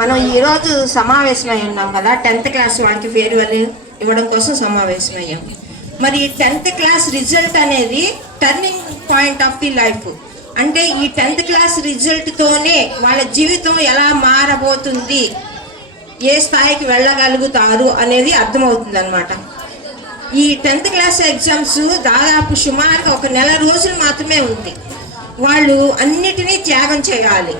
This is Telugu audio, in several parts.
మనం ఈరోజు సమావేశమై ఉన్నాం కదా, 10th క్లాస్ వాళ్ళకి ఫేర్వెల్ ఇవ్వడం కోసం సమావేశమయ్యాం. మరి 10th క్లాస్ రిజల్ట్ అనేది turning point of the life. అంటే ఈ 10th క్లాస్ రిజల్ట్తోనే వాళ్ళ జీవితం ఎలా మారబోతుంది, ఏ స్థాయికి వెళ్ళగలుగుతారు అనేది అర్థమవుతుంది అనమాట. ఈ 10th క్లాస్ ఎగ్జామ్స్ దాదాపు సుమారుగా ఒక నెల రోజులు మాత్రమే ఉంది. వాళ్ళు అన్నిటినీ త్యాగం చేయాలి.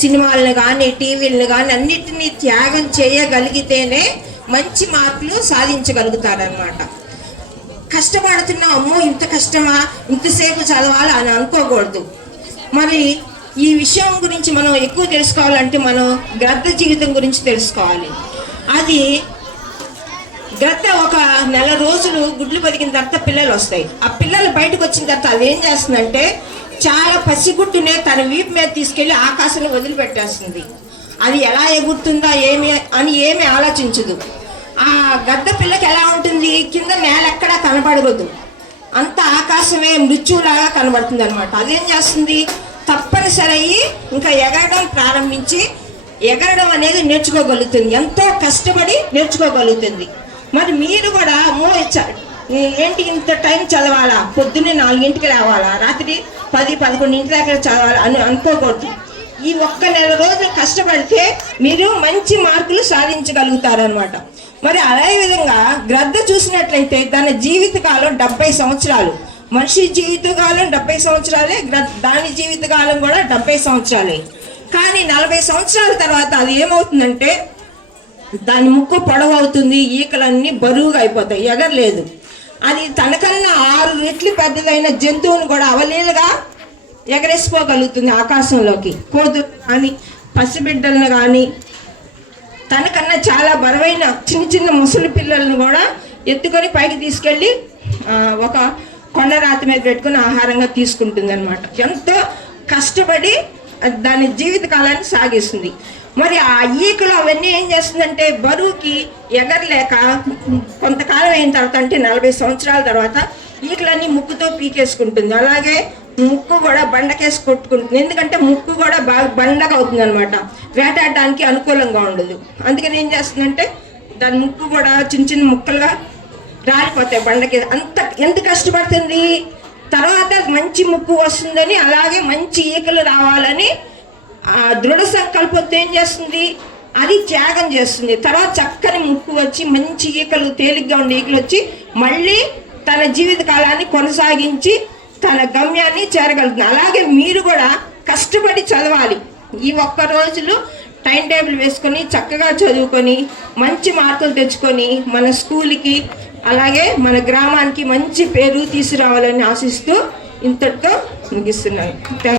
సినిమాలను కానీ టీవీలను కానీ అన్నిటినీ త్యాగం చేయగలిగితేనే మంచి మార్కులు సాధించగలుగుతారనమాట. కష్టపడుతున్నాము, ఇంత కష్టమా, ఇంతసేపు చదవాలి అని అనుకోకూడదు. మరి ఈ విషయం గురించి మనం ఎక్కువ తెలుసుకోవాలంటే మనం గ్రద్ద జీవితం గురించి తెలుసుకోవాలి. అది గ్రద్ద ఒక నెల రోజులు గుడ్లు బతికిన తర్వాత పిల్లలు వస్తాయి. ఆ పిల్లలు బయటకు వచ్చిన తర్వాత అది ఏం చేస్తుందంటే చాలా పసిగుడ్డునే తన వీపు మీద తీసుకెళ్ళి ఆకాశంలో వదిలిపెట్టేస్తుంది. అది ఎలా ఎగురుతుందా ఏమి ఆలోచించదు. ఆ గద్ద పిల్లకి ఎలా ఉంటుంది, కింద నేల ఎక్కడా కనపడకూడదు, అంత ఆకాశమే మృత్యులాగా కనబడుతుంది అనమాట. అదేం చేస్తుంది, తప్పనిసరి ఇంకా ఎగరడం ప్రారంభించి ఎగరడం అనేది నేర్చుకోగలుగుతుంది. ఎంతో కష్టపడి నేర్చుకోగలుగుతుంది. మరి మీరు కూడా ఏంటి ఇంత టైం చదవాలా, పొద్దున్నే 4ంటికి రావాలా, రాత్రి 10-11 దాకా చదవాలా అని అనుకోకూడదు. ఈ ఒక్క నెల రోజులు కష్టపడితే మీరు మంచి మార్కులు సాధించగలుగుతారనమాట. మరి అదే విధంగా గ్రద్ద చూసినట్లయితే దాని జీవితకాలం 70 సంవత్సరాలు. మనిషి జీవితకాలం 70 సంవత్సరాలే, దాని జీవితకాలం కూడా 70 సంవత్సరాలే. కానీ 40 సంవత్సరాల తర్వాత అది ఏమవుతుందంటే దాని ముక్కు పొడవు అవుతుంది, ఈకలన్నీ బరువుగా అయిపోతాయి, ఎగరలేదు. అది తనకన్నా 6 రెట్లు పెద్దదైన జంతువును కూడా అవలీలుగా ఎగరేసిపోగలుగుతుంది ఆకాశంలోకి. కోతులు కానీ పసిబిడ్డలను కానీ తనకన్నా చాలా బరువైన చిన్న చిన్న ముసలి పిల్లలను కూడా ఎత్తుకొని పైకి తీసుకెళ్ళి ఒక కొండరాతి మీద పెట్టుకుని ఆహారంగా తీసుకుంటుంది అనమాట. ఎంతో కష్టపడి దాని జీవితకాలాన్ని సాగిస్తుంది. మరి ఆ ఈకలు అవన్నీ ఏం చేస్తుందంటే బరువుకి ఎగరలేక కొంతకాలం అయిన తర్వాత, అంటే 40 సంవత్సరాల తర్వాత ఈకలన్నీ ముక్కుతో పీకేసుకుంటుంది. అలాగే ముక్కు కూడా బండకేసి కొట్టుకుంటుంది. ఎందుకంటే ముక్కు కూడా బాగా బండగా అవుతుంది అనమాట, వేటాడడానికి అనుకూలంగా ఉండదు. అందుకని ఏం చేస్తుందంటే దాని ముక్కు కూడా చిన్న చిన్న ముక్కలుగా రాలిపోతాయి బండకి. ఎంత కష్టపడుతుంది, తర్వాత మంచి ముక్కు వస్తుందని, అలాగే మంచి ఈకలు రావాలని ఆ దృఢ సంకల్పంతో ఏం చేస్తుంది, అది త్యాగం చేస్తుంది. తర్వాత చక్కని ముక్కు వచ్చి మంచి ఈకలు, తేలిగ్గా ఉండే ఈకలు వచ్చి మళ్ళీ తన జీవిత కాలాన్ని కొనసాగించి తన గమ్యాన్ని చేరగలుగుతుంది. అలాగే మీరు కూడా కష్టపడి చదవాలి. ఈ ఒక్క రోజులు టైం టేబుల్ వేసుకొని చక్కగా చదువుకొని మంచి మార్కులు తెచ్చుకొని మన స్కూల్కి అలాగే మన గ్రామానికి మంచి పేరు తీసుకురావాలని ఆశిస్తూ ఇంతటితో ముగిస్తున్నాను.